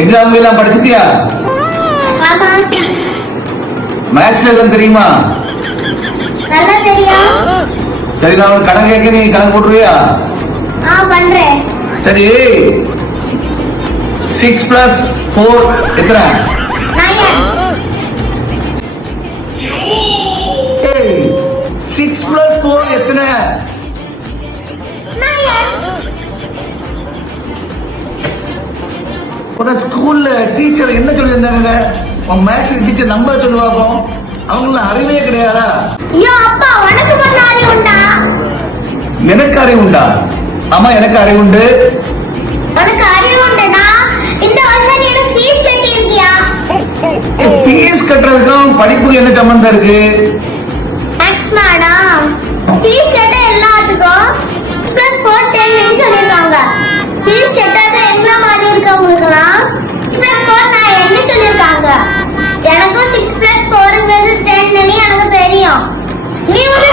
Exam எல்லாம் படிச்சிட்டியா? ஆமா. மேத்ஸ்ல எல்லாம் தெரியுமா? நல்லா தெரியும். சரி, நான் உனக்கு கணக்கு கேட்க, நீ கணக்கு போட்டுருவியா? பண்றேன். சரி, 6 + 4 எத்தனை? 9. 6 + 4 எத்தனை? 9. உன ஸ்கூல்ல டீச்சர் என்ன சொல்லியிருந்தாங்க? உன் மேத்ஸ் டீச்சர் நம்பர் சொல்லி பார்ப்போம். அவங்கள அறிவே கிடையாதா? ஐயோ அப்பா, உனக்கு மட்டும் அறிவு உண்டா? எனக்கு அறிவு உண்டா? ஆமா, எனக்கு அறிவு உண்டு. உனக்கு அறிவு உண்டுனா இந்த வருஷம் நீ எனக்கு ஃபீஸ் கட்டி இருக்கியா? ஃபீஸ் கட்டுறதுக்கும் படிப்புக்கு என்ன சம்பந்தம் இருக்கு? மேக்ஸ் மேடம், ஃபீஸ் கட்ட எல்லாத்துக்கும் +4 10 ன்னு சொல்லிருக்காங்க. ஃபீஸ் கட்டாத எங்கள மாதிரி இருக்கவங்களுக்குலாம் +4 நான் என்ன சொல்லிருக்காங்க. எனக்கும் 6 + 4 ங்கிறது 10 ன்னு எனக்கு தெரியும். நீ ஒரு